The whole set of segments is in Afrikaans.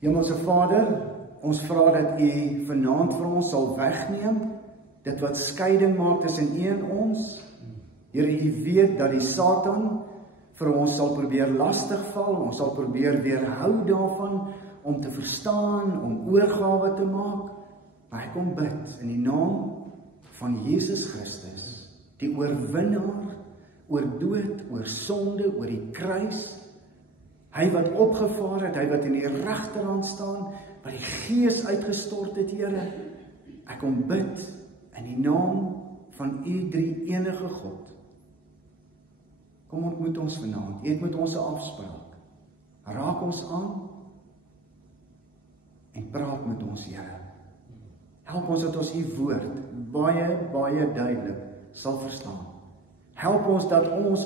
Hemelse Vader, ons vra dat U vanaand vir ons sal wegneem, dit wat skeiding maak tussen U en ons. Here, U weet dat die Satan vir ons sal probeer lastigval, ons sal probeer weerhou daarvan om te verstaan, om oorgawe te maak. Maar ek kom bid in die naam van Jesus Christus, die oorwinnaar, oor dood, oor sonde, oor die kruis, hy wat opgevaar het, hy wat in die regterhand staan, wat die Gees uitgestort het, Here. Ek kom bid in die naam van U drie-enige God. Kom ontmoet ons vanaand, U het met ons 'n afspraak. Raak ons aan en praat met ons, Here. Help ons dat ons U woord baie duidelik sal verstaan. Help ons dat ons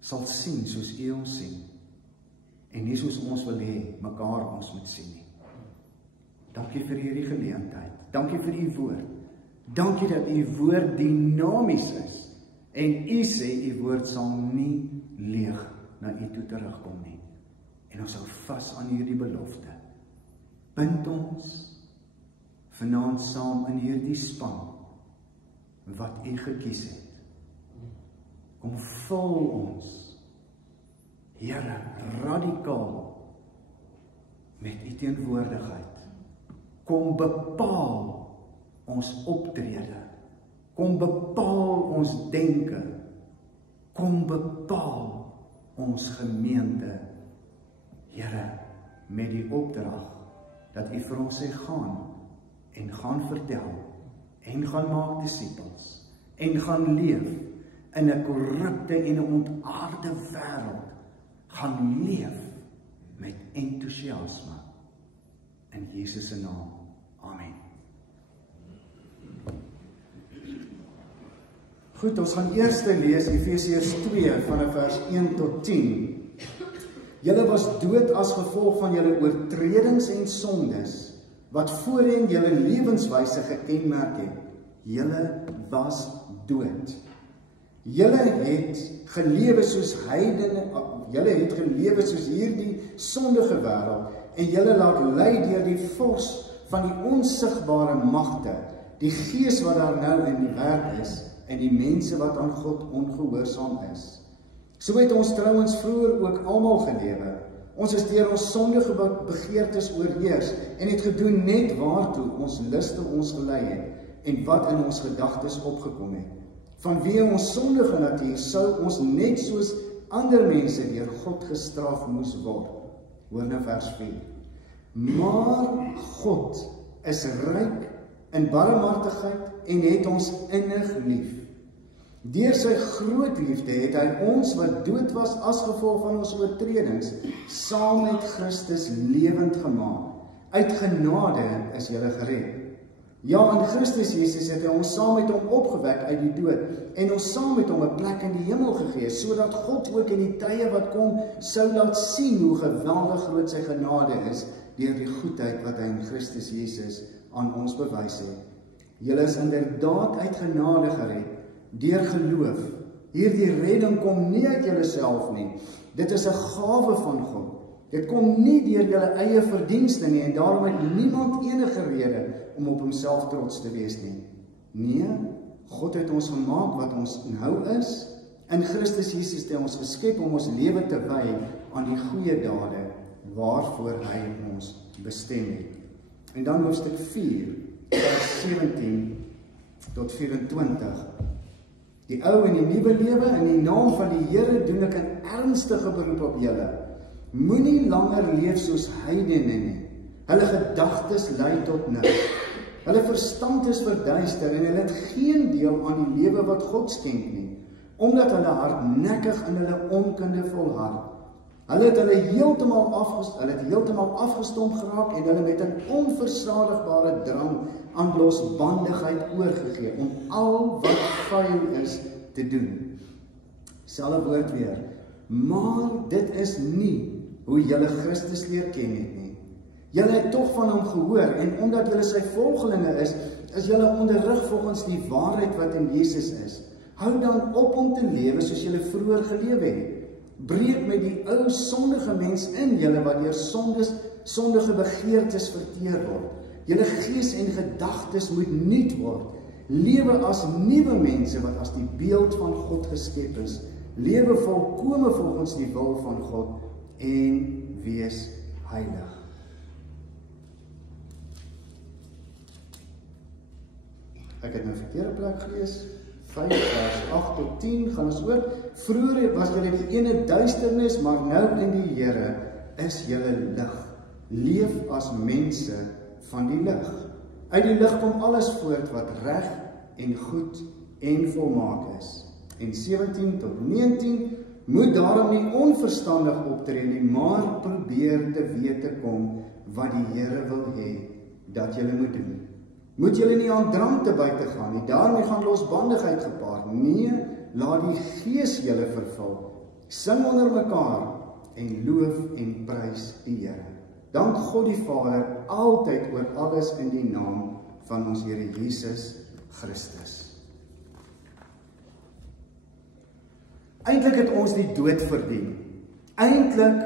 sal sien soos U ons sien. En nie soos ons wil hê mekaar ons moet sien nie. Dankie vir hierdie geleentheid. Dankie vir U woord. Dankie dat U woord dinamies is. En U sê U woord sal nie leeg na U toe terugkom nie. En ons hou vas aan hierdie belofte. Bind ons vanaand saam in hierdie span wat U gekies het. Kom vul ons, Here, radikaal met U teenwoordigheid. Kom bepaal ons optrede. Kom bepaal ons denke. Kom bepaal ons gemeente. Here, met die opdrag dat U vir ons sê gaan en gaan vertel en gaan maak disippels en gaan leef in 'n korrupte en 'n ontaarde wêreld, gaan leef met entoesiasme in Jesus se naam. Amen. Goed, ons gaan eers lees Efesiërs 2 vanaf vers 1 tot 10. Julle was dood as gevolg van julle oortredings en sondes, wat voorheen julle lewenswyse gekenmerk het. Julle was dood. Julle het gelewe soos heidene, julle het gelewe soos hierdie sondige wêreld, en julle laat lei deur die vors van die onsigbare magte, die gees wat daar nou in die werk is, en die mense wat aan God ongehoorsaam is. So het ons trouwens vroeër ook almal gelewe. Ons is deur ons sondige begeertes oorheers en het gedoen net waartoe ons liste ons gelei het en wat in ons gedagtes opgekom het. Vanweë ons sondige natuur sou ons net soos ander mense deur God gestraf moes word. Hoor nou vers 4. Maar God is ryk in barmhartigheid en het ons innig lief. Deur sy groot liefde het hy ons wat dood was as gevolg van ons oortredings, saam met Christus lewend gemaak. Uit genade is julle gered. Ja, in Christus Jesus het hy ons saam met hom opgewek uit die dood en ons saam met hom 'n plek in die hemel gegee, sodat God ook in die tye wat kom sou laat sien hoe geweldig groot sy genade is deur die goedheid wat hy in Christus Jesus aan ons bewys het. Julle is inderdaad uit genade gered, deur geloof. Hierdie redding kom nie uit julleself nie. Dit is 'n gawe van God. Dit kom nie deur julle eie verdienste nie en daarom het niemand enige rede om op homself trots te wees nie. Nee, God het ons gemaak wat ons nou is. In Christus Jesus het hy ons geskep om ons lewe te wy aan die goeie dade waarvoor hy ons bestem het. En dan hoofstuk 4, vers 17 tot 24. Die ou en die nuwe lewe, in die naam van die Here doen ek 'n ernstige beroep op julle. Moenie langer leef soos heidene nie. Hulle gedagtes lei tot niks. Hulle verstand is verduister en hulle het geen deel aan die lewe wat God skenk nie, omdat hulle hardnekkig in hulle onkunde volhard. Hulle het heeltemal afgestomp geraak en hulle met 'n onversadigbare drang aan losbandigheid oorgegee om al wat vuil is te doen. Selfe woord weer. Maar dit is nie hoe julle Christus leer ken het nie. Julle het tog van hom gehoor en omdat julle sy volgelinge is julle onderrig volgens die waarheid wat in Jesus is. Hou dan op om te lewe soos julle vroeër gelewe het. Breek met die ou sondige mens in julle wat deur sondige begeertes verteer word. Julle gees en gedagtes moet nuut word. Lewe as nuwe mense wat as die beeld van God geskep is. Lewe volkome volgens die wil van God en wees heilig. Ek het nou verkeerde plek gelees. 5 vers 8 tot 10 gaan ons oor. Vroeger was julle die ene duisternis, maar nou in die Here is julle lig. Leef as mense van die lig. Uit die lig kom alles voort wat reg en goed en volmaak is. En 17 tot 19 moet daarom nie onverstandig optree nie, maar probeer te weet te kom wat die Here wil hê dat julle moet doen. Moet julle nie aan drank te buite gaan nie, daarmee gaan losbandigheid gepaard. Nee, laat die Gees julle vervul. Sing onder mekaar en loof en prys die Here. Dank God die Vader altyd oor alles in die naam van ons Here Jesus Christus. Eintlik het ons die dood verdien. Eintlik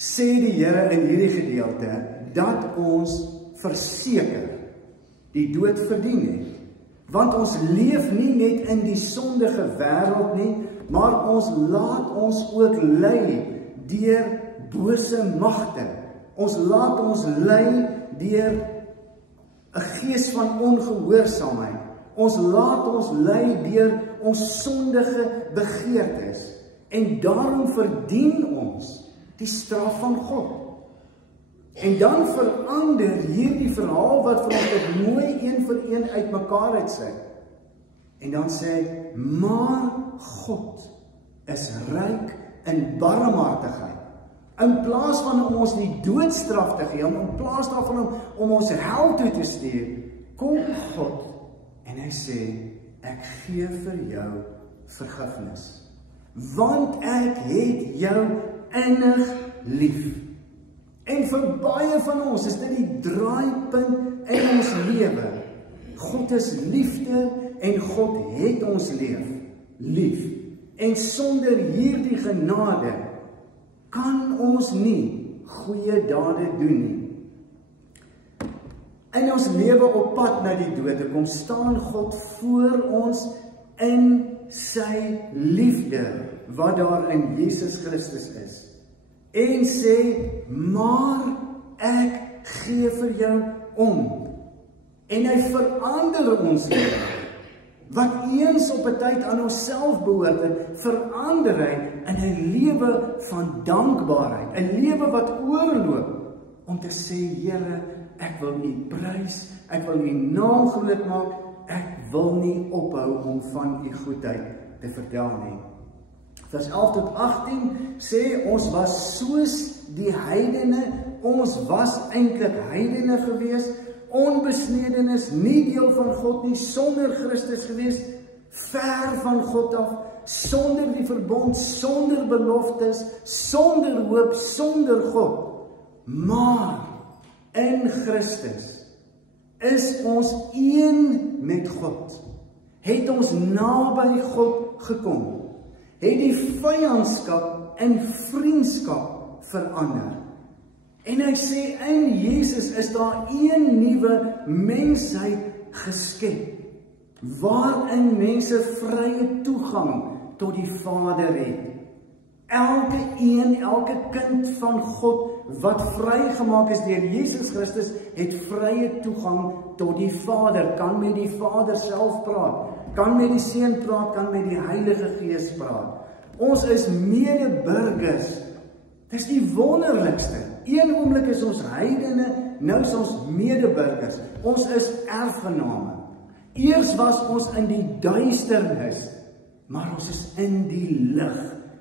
sê die Here in hierdie gedeelte dat ons verseker die dood verdien het. Want ons leef nie net in die sondige wêreld nie, maar ons laat ons ook lei deur bose magte. Ons laat ons lei deur 'n gees van ongehoorsaamheid. Ons laat ons lei deur ons sondige begeertes. En daarom verdien ons die straf van God. En dan verander hierdie verhaal wat vir ons dit mooi een vir een uitmekaar uitsit. En dan sê hy, maar God is ryk in barmhartigheid. In plaas van om ons die doodstraf te gee, in plaas daarvan om ons hel toe te stuur, kom God en hy sê, ek gee vir jou vergifnis. Want ek het jou innig lief. En vir baie van ons is dit die draaipunt in ons lewe. God is liefde en God het ons lief. En sonder hierdie genade kan ons nie goeie dade doen nie. In ons lewe op pad na die dood, kom staan God voor ons in sy liefde wat daar in Jesus Christus is. En sê, maar ek gee vir jou om. En hy verander ons lewe. Wat eens op 'n tyd aan onsself behoort het, verander hy in 'n lewe van dankbaarheid. 'n Lewe wat oorloop om te sê, Here, ek wil U prys, ek wil U naam groot maak, ek wil nie ophou om van U goedheid te vertel nie. Vers 11 tot 18 sê, ons was soos die heidene, ons was eintlik heidene gewees, onbesnedenis, nie deel van God nie, sonder Christus gewees, ver van God af, sonder die verbond, sonder beloftes, sonder hoop, sonder God. Maar in Christus is ons een met God, het ons naby God gekom, het die vyandskap in vriendskap verander. En hy sê, in Jesus is daar een nuwe mensheid geskep, waarin mense vrye toegang tot die Vader het. Elke kind van God wat vrygemaak is deur Jesus Christus, het vrye toegang tot die Vader, kan met die Vader self praat, kan met die Seun praat, kan met die Heilige Gees praat. Ons is medeburgers. Dis die wonderlikste. Een oomblik is ons heidene, nou is ons medeburgers. Ons is erfgename. Eers was ons in die duisternis, maar ons is in die lig.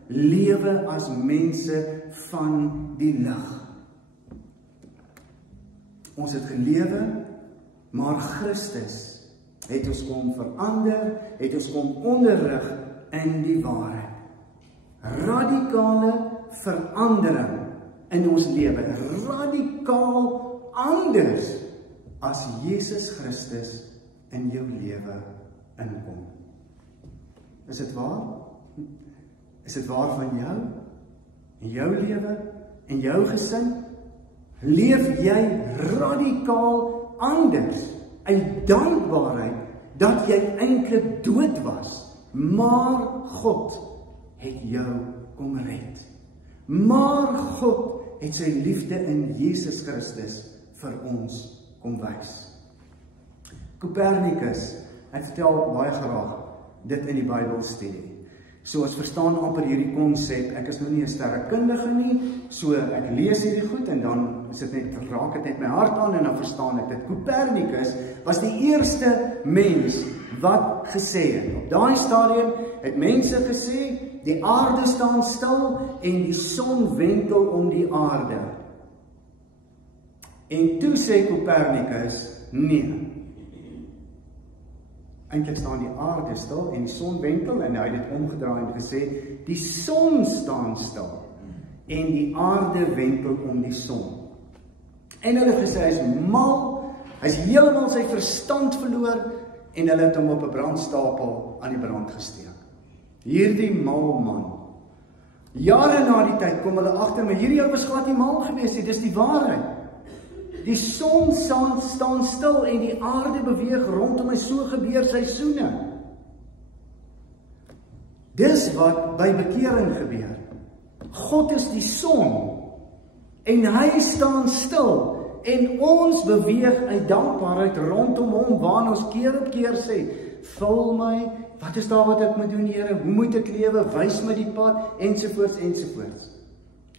Lewe as mense van die lig. Ons het gelewe, maar Christus het ons kom verander, het ons kom onderrig in die waarheid. Radikale verandering in ons lewe, radikaal anders as Jesus Christus in jou lewe inkom. Is dit waar? Is dit waar van jou, en jou lewe, en jou gesin? Leef jy radikaal anders, uit dankbaarheid, dat jy eintlik dood was, maar God het jou kom red. Maar God het sy liefde in Jesus Christus vir ons kom wys. Copernicus, ek vertel baie graag dit in die Bybelstudie. So ons verstaan amper hierdie konsep, ek is nou nie 'n sterrekundige nie, so ek lees hierdie goed en dan is dit net, raak dit net my hart aan en dan verstaan ek dit. Copernicus was die eerste mens wat gesê het. Op daai stadium het mense gesê, die aarde staan stil en die son wentel om die aarde. En toe sê Copernicus, nee. Eintlik staan die aarde stil en die son wentel en hy het dit omgedraai en gesê, die son staan stil en die aarde wentel om die son. En hulle gesê, hy is mal, hy is heeltemal sy verstand verloor en hulle het hom op 'n brandstapel aan die brand gesteek. Hierdie mal man. Jare na die tyd kom hulle agter, maar hierdie ou was glad nie mal gewees nie, dis die waarheid. Die son staan stil en die aarde beweeg rondom my, so gebeur seisoene. Dis wat by bekering gebeur. God is die son en hy staan stil en ons beweeg uit dankbaarheid rondom hom, waar ons keer op keer sê, vul my, wat is daar wat ek moet doen, Here, hoe moet ek lewe, wys my die pad, ensovoorts, ensovoorts.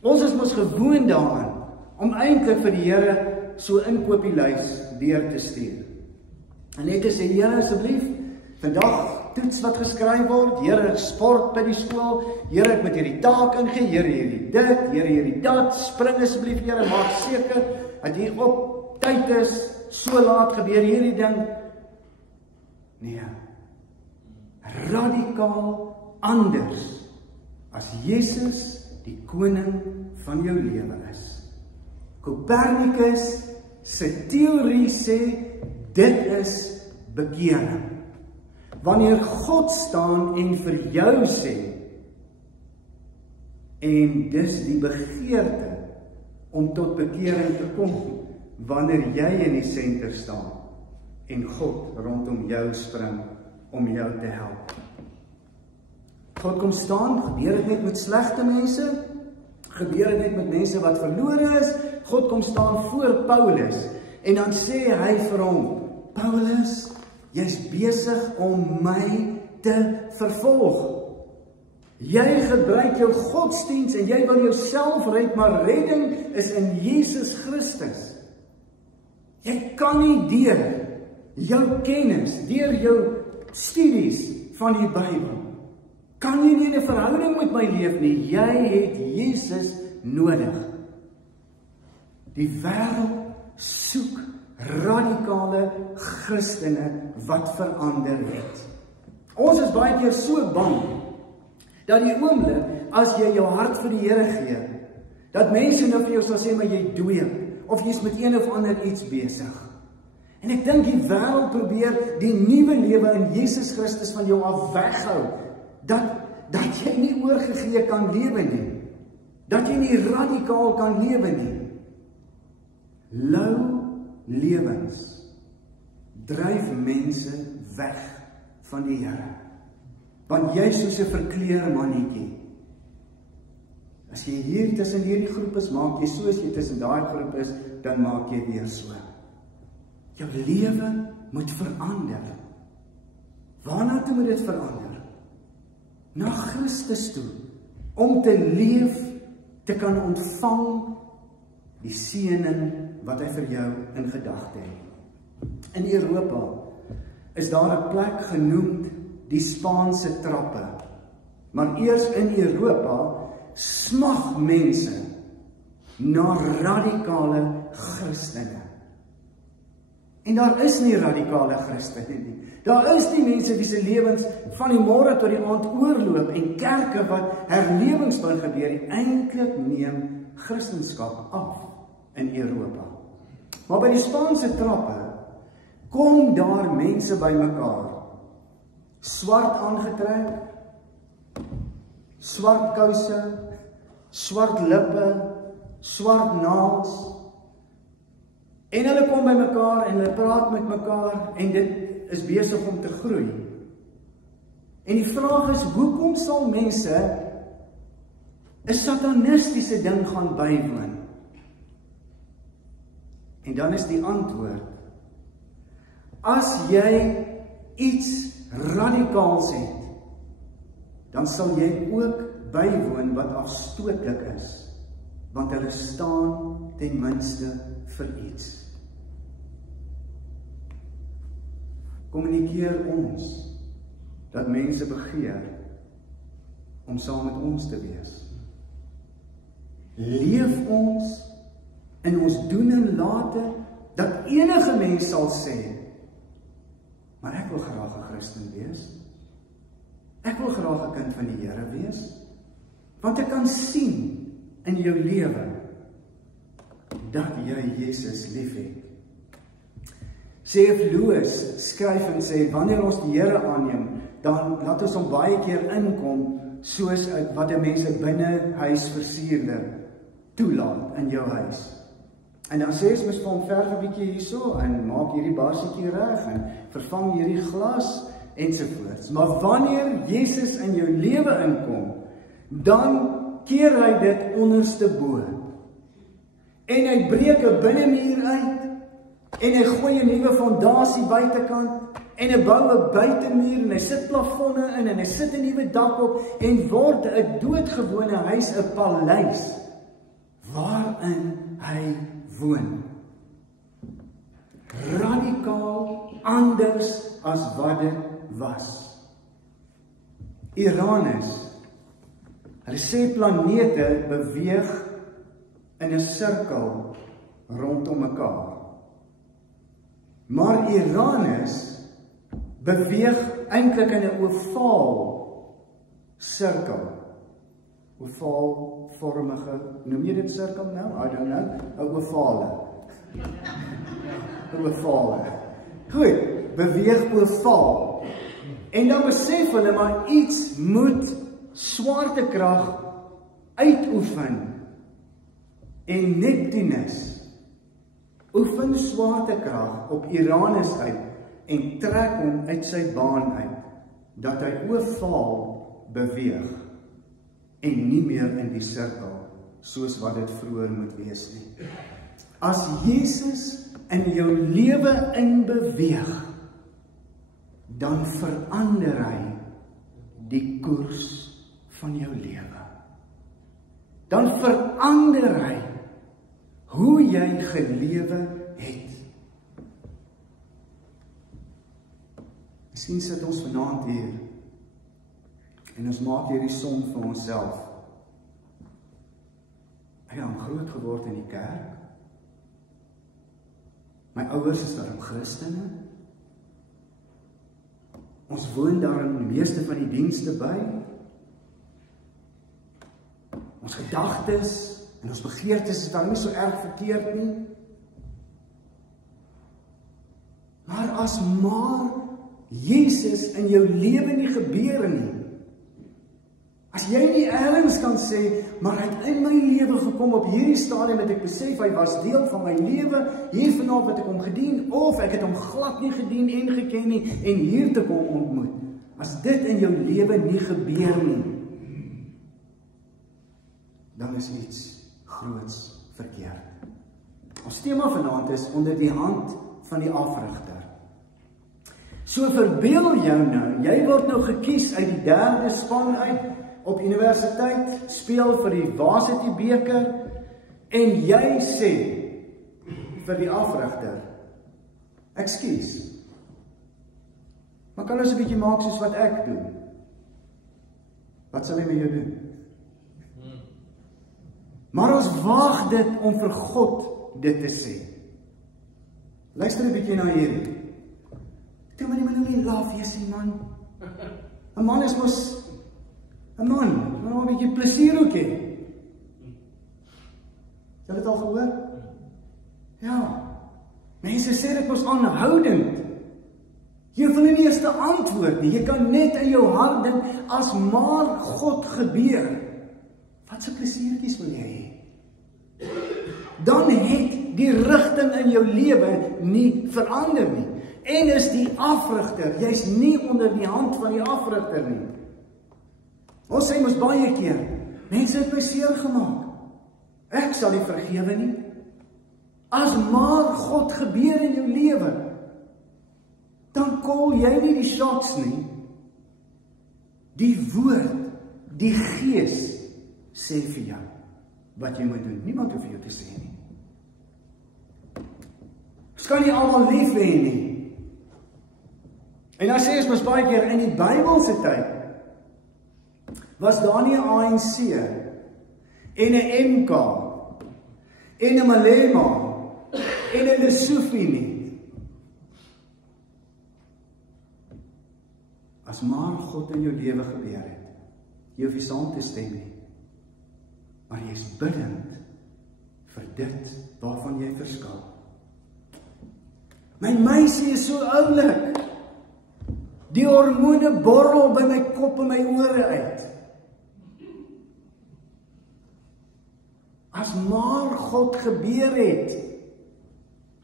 Ons is mos gewoond daaraan, om eintlik vir die Here so inkopieslys deur te stuur. En net te sê, Here, asseblief, vandag toets wat geskryf word, Here, sport by die skool, Here, ek moet hierdie taak ingee, Here, hierdie dit, Here, hierdie dat, spring asseblief, Here, maak seker, dat jy op tyd is, so laat gebeur hierdie ding. Nee, radikaal anders, as Jesus die koning van jou lewe is. Copernicus se teorie sê, dit is bekering. Wanneer God staan en vir jou sê, en dis die begeerte om tot bekering te kom, wanneer jy in die senter staan, en God rondom jou spring, om jou te help. God kom staan, gebeur dit net met slegte mense, gebeur dit net met mense wat verlore is, God kom staan voor Paulus, en dan sê hy vir hom, Paulus, jy's besig om my te vervolg. Jy gebruik jou godsdiens en jy wil jouself red, maar redding is in Jesus Christus. Jy kan nie deur jou kennis, deur jou studies van die Bybel, kan jy nie in 'n verhouding met my leef nie, jy het Jesus nodig. Die wêreld soek radikale Christene wat verander het. Ons is baie keer so bang, dat die oomblik, as jy jou hart vir die Here gee, dat mense nou vir jou sal sê, maar jy dweep, of jy's met een of ander iets besig. En ek dink die wêreld probeer die nuwe lewe in Jesus Christus van jou af weghou, dat jy nie oorgegee kan lewe nie, dat jy nie radikaal kan lewe nie. Lou lewens dryf mense weg van die Here, want jy is soos 'n verkleer mannetjie. As jy hier tussen hierdie groep is, maak jy so, as jy tussen daai groep is, dan maak jy weer so. Jou lewe moet verander. Waarna toe moet dit verander? Na Christus toe, om te leef, te kan ontvang die seëning wat hy vir jou in gedagte het. In Europa is daar 'n plek genoemd die Spaanse trappe. Maar eers in Europa smag mense na radikale Christene. En daar is nie radikale Christene nie. Daar is die mense wie se lewens van die môre tot die aand oorloop en kerke wat herlewings wil gebeur, eintlik neem Christendom af in Europa. Maar by die Spaanse trappe kom daar mense bymekaar, swart aangetrek, swart kouse, swart lippe, swart naels. En hulle kom by mekaar en hulle praat met mekaar en dit is besig om te groei. En die vraag is, hoekom sal mense 'n satanistiese ding gaan bywoon? En dan is die antwoord, as jy iets radikaals het, dan sal jy ook bywoon wat afstootlik is, want hulle staan ten minste vir iets. Kommunikeer ons dat mense begeer om saam met ons te wees? Leef ons in ons doen en late dat enige mens sal sê, maar ek wil graag 'n Christen wees. Ek wil graag 'n kind van die Here wees. Want ek kan sien in jou lewe dat jy Jesus liefhet. C.F. Lewis skryf en sê, wanneer ons die Here aanneem, dan laat ons hom baie keer inkom, soos wat 'n mens 'n binnehuisversierder toelaat in jou huis. En dan sê ons vir hom, verf 'n bietjie hierso en maak hierdie barsietjie reg en vervang hierdie glas ensovoorts. Maar wanneer Jesus in jou lewe inkom, dan keer hy dit onderste bo. En hy breek 'n binnemuur uit en hy gooi 'n nuwe fondasie buitekant en hy bou 'n buitemuur en hy sit plafonne in en hy sit 'n nuwe dak op en word 'n doodgewone huis 'n paleis waarin hy woon. Radikaal anders as wat dit was. Uranus, hulle sê planete beweeg in 'n sirkel rondom mekaar. Maar Uranus beweeg eintlik in 'n ovaal sirkel. Ovaalvormige, noem jy dit sirkel nou? I don't know. 'n ovale. 'n ovale. Goed, beweeg ovaal. En dan besef hulle, maar iets moet swaartekrag uitoefen. En Neptunus oefen swaartekrag op Uranus uit en trek hom uit sy baan uit, dat hy ovaal beweeg en nie meer in die sirkel, soos wat dit vroeër moet wees nie. As Jesus in jou lewe inbeweeg, dan verander hy die koers van jou lewe. Dan verander hy hoe jy gelewe het. Miskien sit ons vanaand hier en ons maak hierdie som vir onsself. Ek het groot geword in die kerk. My ouers is daarom Christene. Ons woon daarin die meeste van die dienste by. Ons gedagtes en ons begeertes is daar nie so erg verkeerd nie. Maar as maar Jesus in jou lewe nie gebeur nie, as jy nie ergens kan sê, maar hy het in my lewe gekom op hierdie stadium het ek besef, hy was deel van my lewe, hier vanaf het ek hom gedien, of ek het hom glad nie gedien en geken nie, en hier te kom ontmoet. As dit in jou lewe nie gebeur nie, dan is iets groots verkeerd. Ons tema vanaand is onder die hand van die afrigter. So verbeel jou nou, jy word nou gekies uit die 3de span uit op universiteit, speel vir die Varsity beker en jy sê vir die afrigter, ekskuus, maar kan ons 'n bietjie maak soos wat ek doen? Wat sal hy met jou doen? Maar ons waag dit om vir God dit te sê. Luister 'n bietjie na hierdie. Toe maar nie laaf wees nie, man. 'n man is mos 'n man, maar 'n bietjie plesier ook hê. Jy het dit al gehoor? Ja. Mense sê dit mos aanhoudend. Jy hoef hulle nie eers te antwoord nie. Jy kan net in jou hart dink, as maar God gebeur. Wat se plesiertjies wil jy hê? Dan het die rigting in jou lewe nie verander nie. En is die afrigter, jy's nie onder die hand van die afrigter nie. Ons sê mos baie keer, mense het my seer gemaak. Ek sal nie vergewe nie. As maar God gebeur in jou lewe, dan call jy nie die shots nie. Die woord, die Gees sê vir jou wat jy moet doen. Niemand hoef jou te sê nie. Ons kan nie almal lief hê nie. En dan sê ons mos baie keer, in die Bybelse tyd was daar nie 'n ANC en 'n MK en 'n Malema en 'n Lesotho nie. As maar God in jou lewe gebeur het, jy hoef nie saam te stem nie, maar jy is bidend vir dit waarvan jy verskil. My meisie is so oulik. Die hormone borrel by my kop en my ore uit. As maar God gebeur het,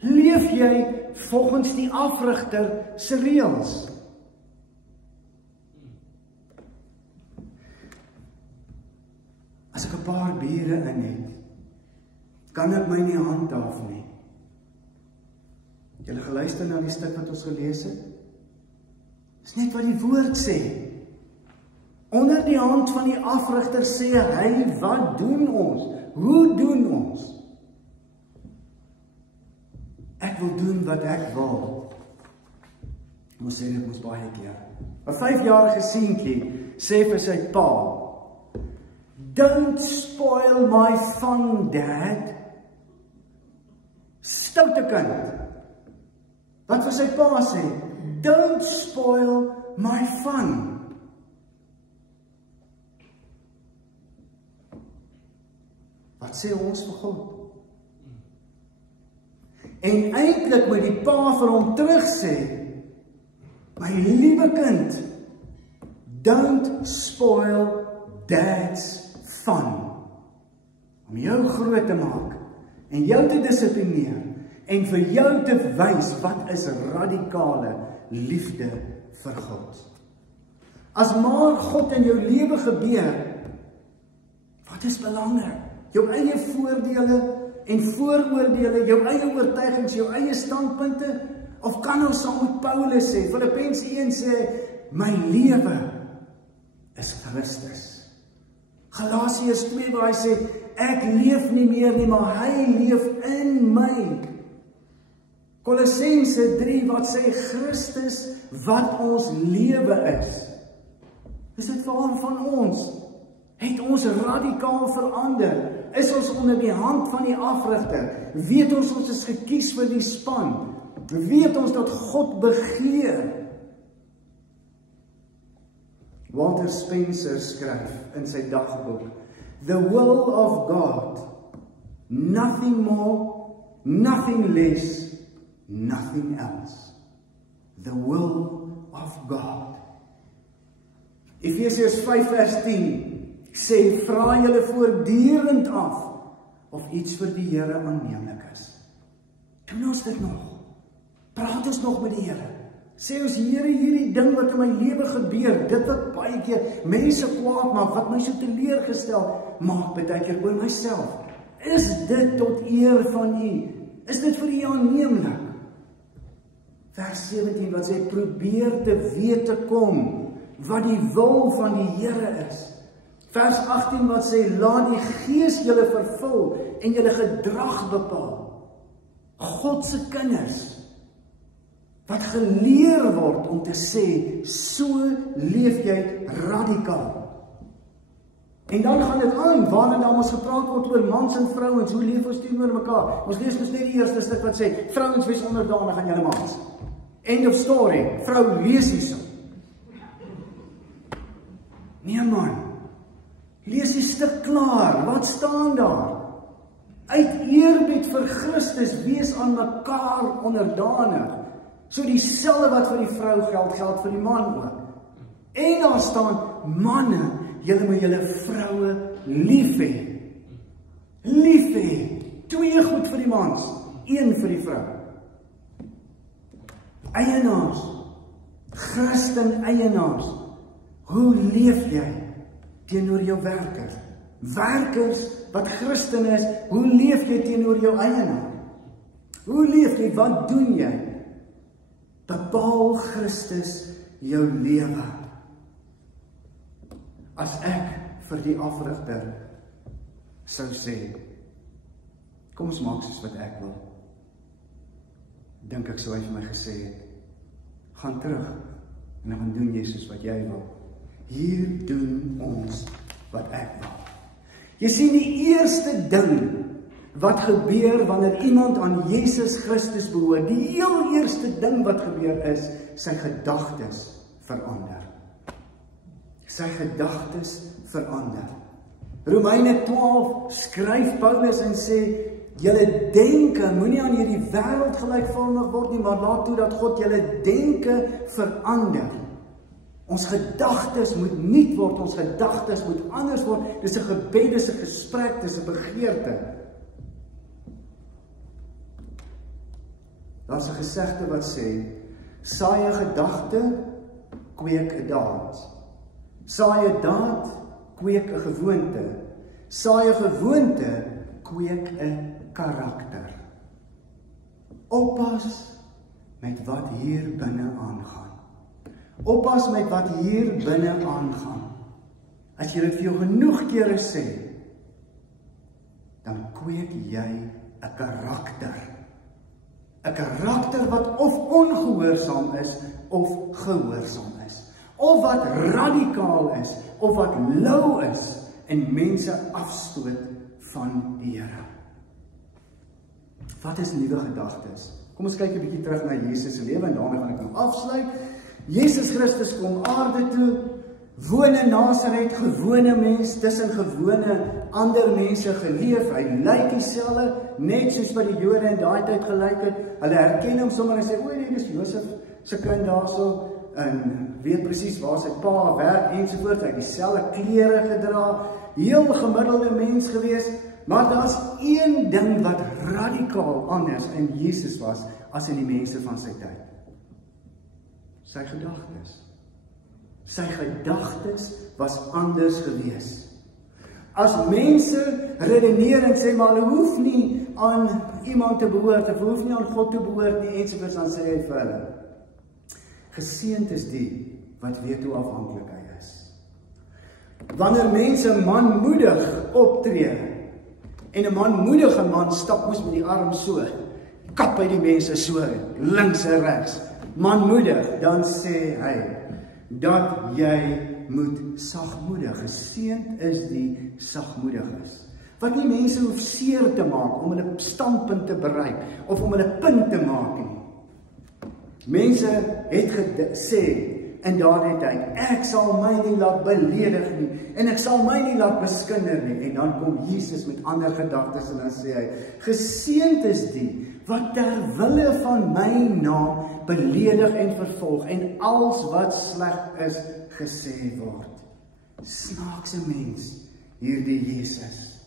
leef jy volgens die afrigter se reëls. As ek 'n paar biere in het, kan ek my nie handhaaf nie. Julle geluister na die stuk wat ons gelees het? Dis net wat die woord sê. Onder die hand van die afrigter sê hy, wat doen ons? Hoe doen ons? Ek wil doen wat ek wil. Ons sê dit ons baie keer. 'n 5-jarige seentjie sê vir sy pa, "Don't spoil my fun, Dad." Stoute kind. Wat vir sy pa sê, "Don't spoil my fun." Wat sê ons vir God? En eintlik moet die pa vir hom terug sê, "My liewe kind, don't spoil Dad's fun." Om jou groot te maak en jou te dissiplineer en vir jou te wys wat is radikale liefde vir God. As maar God in jou lewe gebeur, wat is belangrik? Jou eie voordele en vooroordele, jou eie oortuigings, jou eie standpunte, of kan ons saam met Paulus sê, Filippense 1 sê, my lewe is Christus. Galasiërs 2 waar hy sê, ek leef nie meer nie, maar hy leef in my. Kolossense 3 wat sê, Christus wat ons lewe is. Is dit waar van ons? Het ons radikaal verander? Is ons onder die hand van die afrigter? Weet ons is gekies vir die span? Weet ons dat God begeer? Walter Spencer skryf in sy dagboek, "The will of God, nothing more, nothing less, nothing else. The will of God." Efesiërs 5 vers 10 sê, "Vra julle voortdurend af of iets vir die Here aanneemlik is." Doen ons dit nog? Praat ons nog met die Here? Sê ons, Here, hierdie ding wat in my lewe gebeur, dit wat baie keer mense kwaad maak, wat my so teleurgestel maak baie keer oor myself. Is dit tot eer van U? Is dit vir U aanneemlik? Vers 17 wat sê, probeer te weet te kom wat die wil van die Here is. Vers 18 wat sê, laat die Gees julle vervul en julle gedrag bepaal. God se kinders wat geleer word om te sê, so leef jy radikaal. En dan gaan dit aan, waarin daar ons gepraat word oor mans en vrouens, hoe leef ons teenoor mekaar? Ons lees dus net die eerste stuk wat sê, vrouens wees onderdanig aan julle mans. End of story, vrou lees hierso. Nee man, lees die stuk klaar, wat staan daar? Uit eerbied vir Christus, wees aan mekaar onderdanig. So dieselfde wat vir die vrou geld vir die man ook. En daar staan, manne, julle moet julle vroue lief hê. Lief hê. 2 goed vir die mans, 1 vir die vrou. Eienaars, Christen eienaars, hoe leef jy teenoor jou werkers? Werkers wat Christen is, hoe leef jy teenoor jou eienaar? Hoe leef jy? Wat doen jy? Bepaal Christus jou lewe. As ek vir die afrigter sou sê, kom ons maak soos wat ek wil, dink ek sou hy vir my gesê het, gaan terug en dan doen jy soos wat jy wil. Hier doen ons wat ek wil. Jy sien, die eerste ding wat gebeur wanneer iemand aan Jesus Christus behoort, die heel eerste ding wat gebeur is, sy gedagtes verander. Sy gedagtes verander. Romeine 12 skryf Paulus en sê, julle denke, moenie aan hierdie wêreld gelykvormig word nie, maar laat toe dat God julle denke verander. Ons gedagtes moet nuut word, ons gedagtes moet anders word. Dis 'n gebed, dis 'n gesprek, dis 'n begeerte. Daar's 'n gesegde wat sê, saai 'n gedagte, kweek 'n daad. Saai 'n daad, kweek 'n gewoonte. Saai 'n gewoonte, kweek 'n karakter. Oppas met wat hier binne aangaan. Oppas met wat hier binne aangaan. As jy dit vir jou genoeg kere sê, dan kweek jy 'n karakter. 'n Karakter wat of ongehoorsaam is, of gehoorsaam is. Of wat radikaal is, of wat lou is, en mense afstoot van die Here. Wat is nuwe gedagtes? Kom ons kyk 'n bietjie terug na Jesus se lewe en daarna gaan ek nou afsluit. Jesus Christus kom aarde toe, woon in Nasaret, gewone mens, tussen gewone ander mense geleef. Hy lyk dieselfde, net soos wat die Jode in daai tyd gelyk het. Hulle herken hom sommer en sê, o nee, dis Josef se kind daarso, en weet presies waar sy pa werk ensovoorts. Hy het dieselfde klere gedra, heel gemiddelde mens gewees, maar daar's een ding wat radikaal anders in Jesus was as in die mense van sy tyd. Sy gedagtes. Sy gedagtes was anders gewees. As mense redeneer en sê, maar hulle hoef nie aan iemand te behoort, of hoef nie aan God te behoort nie, ensovoorts, dan sê hy vir hulle, geseënd is die wat weet hoe afhanklik hy is. Wanneer mense manmoedig optree, en 'n manmoedige man stap moes met die arm so, kap hy die mense so, links en regs, manmoedig, dan sê hy, dat jy moet sagmoedig, geseënd is die sagmoediges, wat nie mense hoef seer te maak, om hulle standpunt te bereik, of om hulle punt te maak nie. Mense het gesê, in daardie tyd, ek sal my nie laat beledig nie, en ek sal my nie laat beskinder nie, en dan kom Jesus met ander gedagtes, en dan sê hy, geseënd is die, wat ter wille van my naam beledig en vervolg, en als wat sleg is, gesê word. Snaakse mens, hierdie Jesus.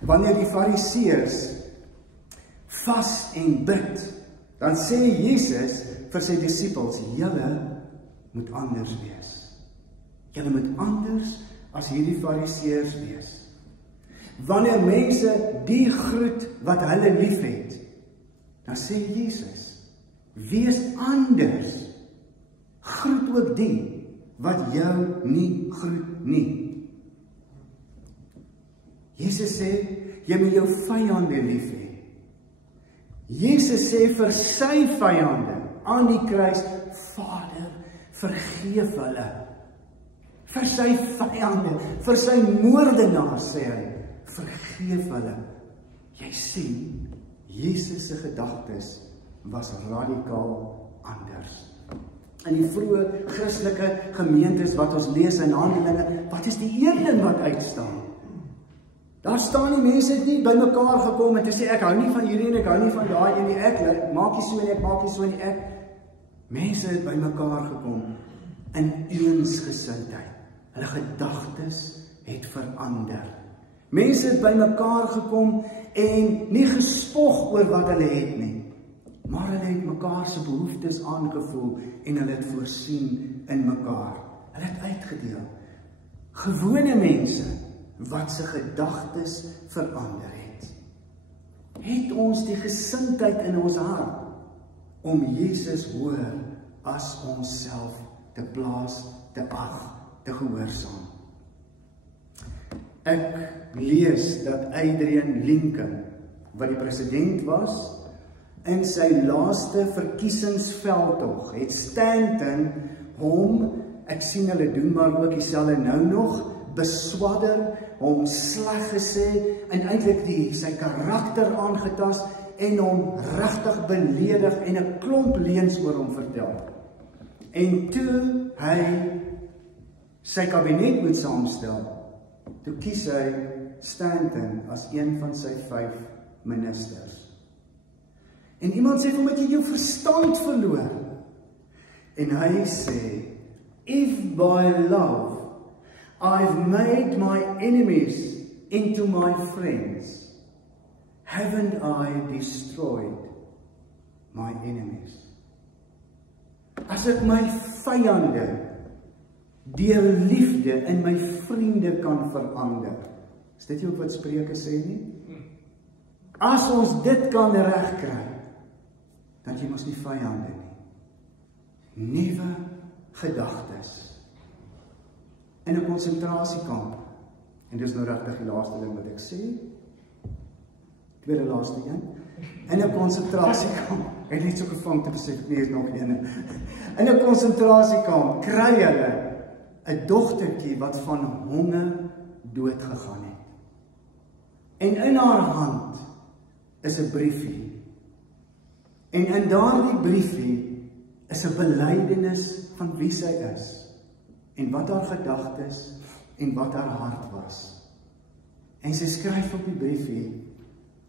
Wanneer die Fariseërs vas en bid, dan sê Jesus vir sy disippels, julle moet anders wees. Julle moet anders as hierdie Fariseërs wees. Wanneer mense die groet wat hulle lief het, dan sê Jesus, wees anders. Groet ook die wat jou nie groet nie. Jesus sê, jy moet jou vyande lief hê. Jesus sê vir sy vyande aan die kruis, Vader, vergeef hulle. Vir sy vyande, vir sy moordenaars sê hy, vergeef hulle. Jy sien, Jesus se gedagtes was radikaal anders. In die vroeë Christelike gemeentes wat ons lees in Handelinge, wat is die een ding wat uitstaan? Daar staan die mense het nie by mekaar gekom en te sê, ek hou nie van hierdie en ek hou nie van daai en ek maak nie so en ek maak nie so en ek. Mense het bymekaar gekom in eensgesindheid. Hulle gedagtes het verander. Mense het bymekaar gekom en nie gespog oor wat hulle het nie, maar hulle het mekaar se behoeftes aangevoel en hulle het voorsien in mekaar. Hulle het uitgedeel. Gewone mense wat se gedagtes verander het. Het ons die gesindheid in ons hart om Jesus hoër as onsself te plaas, te ag, te gehoorsaam. Ek lees dat Adrian Lincoln, wat die president was, in sy laaste verkiesingsveldtog het Stanton hom, ek sien hulle doen maar ook dieselfde nou nog, beswadder, hom sleg gesê en eintlik sy karakter aangetas en hom regtig beledig en 'n klomp leuns oor hom vertel. En toe hy sy kabinet moet saamstel, toe kies hy Stanton as een van sy 5 ministers. En iemand sê, "Omdat jy jou verstand verloor." En hy sê, "If by love I've made my enemies into my friends, haven't I destroyed my enemies?" As ek my vyande deur liefde in my vriende kan verander, is dit nie ook wat Spreuke sê nie? As ons dit kan regkry, dan jy mos nie vyande nie. Nuwe gedagtes. In 'n konsentrasiekamp, en dis nou regtig die laaste ding wat ek sê, tweede laaste een, in 'n konsentrasiekamp, ek het net so gevang te besef, nee, is nog een. In 'n konsentrasiekamp kry hulle 'n dogtertjie wat van honger dood gegaan het. En in haar hand is 'n briefie. En in daardie briefie is 'n belydenis van wie sy is, en wat haar gedagtes en wat haar hart was. En sy skryf op die briefie,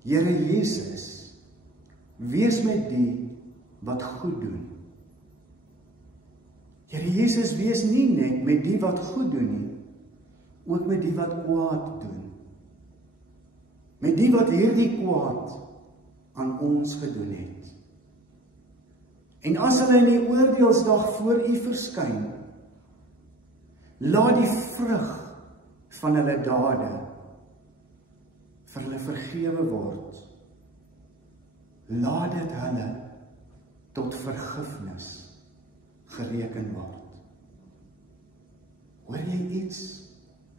Here Jesus, wees met die wat goed doen. Here Jesus, wees nie net met die wat goed doen nie, ook met die wat kwaad doen. Met die wat hierdie kwaad aan ons gedoen het. En as hulle in die oordeelsdag voor U verskyn, laat die vrug van hulle dade vir hulle vergewe word. Laat dit hulle tot vergifnis gereken word. Hoor jy iets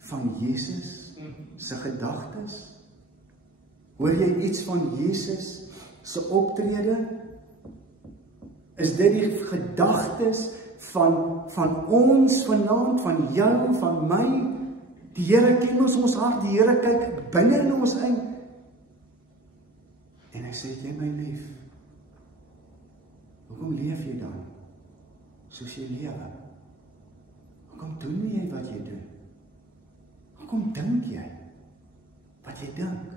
van Jesus se gedagtes? Hoor jy iets van Jesus se optrede? Is dit die gedagtes van ons vanaand, van jou, van my? Die Here ken ons hart, die Here kyk binne in ons in. En hy sê, jy my lief, hoekom leef jy dan soos jy lewe? Hoekom doen jy wat jy doen? Hoekom dink jy wat jy dink?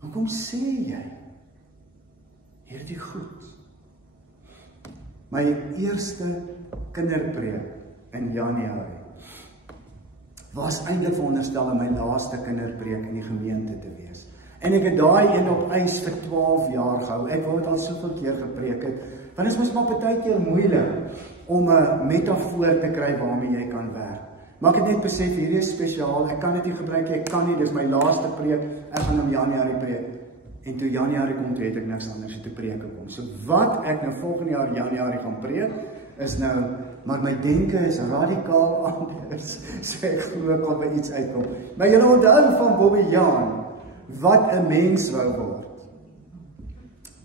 Hoekom sê jy hierdie goed? My eerste kinderpreek in Januarie was eintlik veronderstel om my laaste kinderpreek in die gemeente te wees. En ek het daai een op ys vir 12 jaar gehou. Ek wou dit al soveel keer gepreek het, want dit is mos maar partykeer moeilik om 'n metafoor te kry waarmee jy kan werk. Maar ek het net besef, hierdie is spesiaal, ek kan dit nie gebruik nie, ek kan nie, dis my laaste preek, ek gaan in Januarie preek. En toe Januarie kom, toe het ek niks anders te preek gekom. So wat ek nou volgende jaar Januarie gaan preek, is nou, maar my denke is radikaal anders, so ek glo al by iets uitkom. Maar julle onthou van Bobby Jaan, wat 'n mens wou word.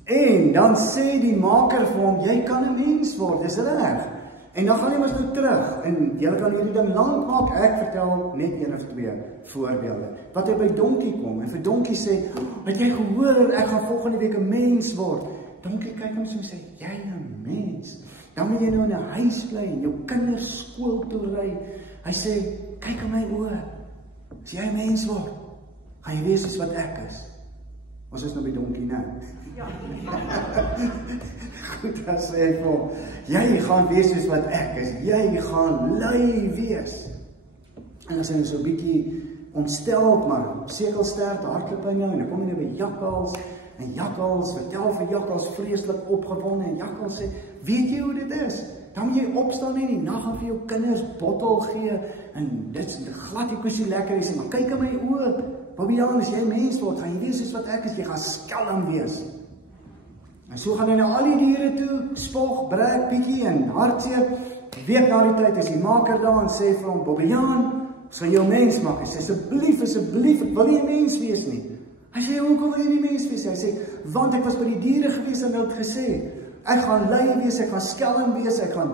En dan sê die maker vir hom, jy kan 'n mens word, dis reg. En dan gaan jy mos nou terug, en jy kan hierdie ding lank maak, ek vertel net 1 of 2 voorbeelde. Wat hy by Donkie kom, en vir Donkie sê, het jy gehoor, ek gaan volgende week 'n mens word. Donkie kyk hom so en sê, jy 'n mens? Dan moet jy nou in 'n huis bly, en jou kinders skool toe ry. Hy sê, kyk in my oë, as jy 'n mens word, gaan jy wees soos wat ek is. Ons is nou by donkie, né? Ja. Goed, dan sê hy vir hom, jy gaan wees soos wat ek is, jy gaan lui wees. En dan sê hy so 'n bietjie ontsteld, maar sekelsterk, hardloop hy nou, en dan kom hy nou by Jakkals, en Jakkals vertel vir Jakkals vreeslik opgewonde, en Jakkals sê, weet jy hoe dit is? Dan moet jy opstaan en die nag gaan vir jou kinders bottel gee, en dit is glad die koesie lekker, hy sê, maar kyk in my oë, Bobbejaan, as jy mens word, gaan jy wees soos wat ek is, jy gaan skelm wees. En so gaan hy na al die diere toe, spog, brek, bietjie en hartseer. Week na die tyd is die maker daar en sê vir hom, Bobbejaan, ons gaan jou mens maak. Hy sê, asseblief, ek wil nie 'n mens wees nie. Hy sê, hoekom wil jy nie mens wees? Hy sê, want ek was by die diere gewees en hulle het gesê, ek gaan lui wees, ek gaan skelm wees, ek gaan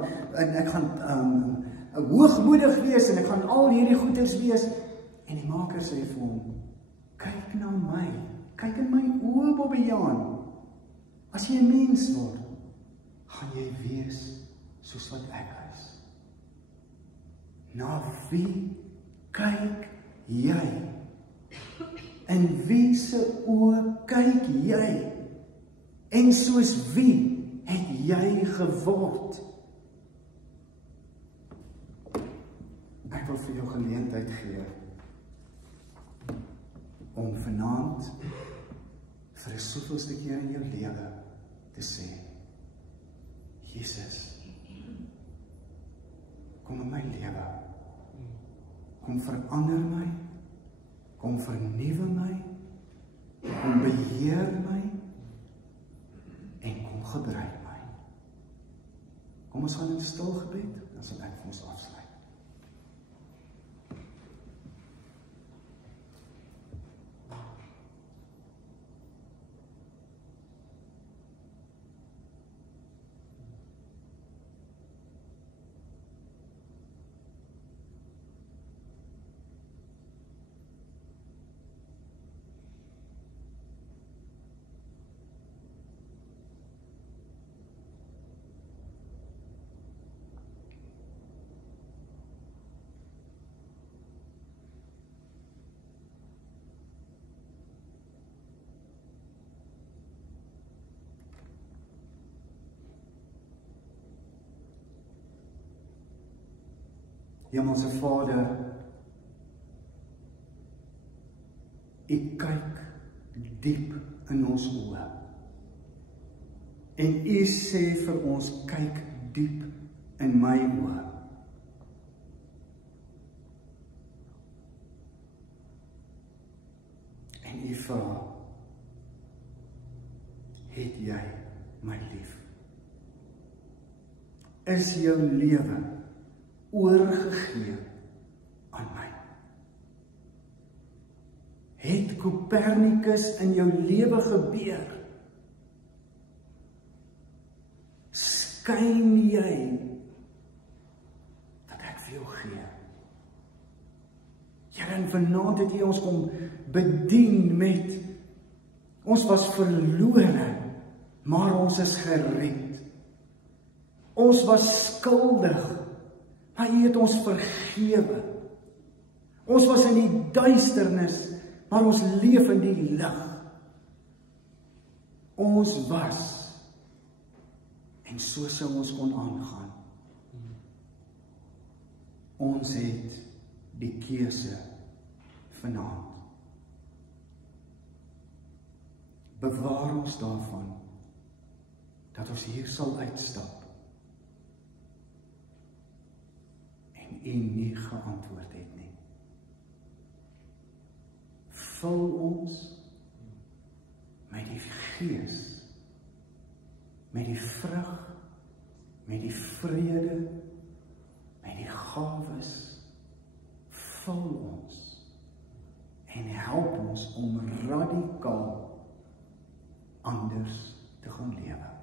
hoogmoedig wees en ek gaan al hierdie goeders wees. En die maker sê vir hom, kyk na my, kyk in my oë, Bobbejaan. As jy 'n mens word, gaan jy wees soos wat ek is. Na wie kyk jy? In wie se oë kyk jy? En soos wie het jy geword? Ek wil vir jou geleentheid gee om vanaand vir 'n soveelste keer in jou lewe te sê, Jesus, kom in my lewe, kom verander my, kom vernuwe my, kom beheer my, en kom gebruik my. Kom ons gaan in stil gebed, dan sal ek vir ons afsluit. Hemelse Vader, U kyk diep in ons oë. En U sê vir ons, kyk diep in my oë. En U vra, het jy my lief? Is jou lewe oorgegee aan my? Het Copernicus in jou lewe gebeur? Skyn jy dat ek vir jou gee? Here, en vanaand het U ons kom bedien met, ons was verlore, maar ons is gered. Ons was skuldig, maar U het ons vergewe. Ons was in die duisternis, maar ons leef in die lig. Ons was, en so sou ons kon aangaan. Ons het die keuse vanaand. Bewaar ons daarvan, dat ons hier sal uitstap, U nie geantwoord het nie. Vul ons met die Gees, met die vrug, met die vrede, met die gawes. Vul ons en help ons om radikaal anders te gaan lewe.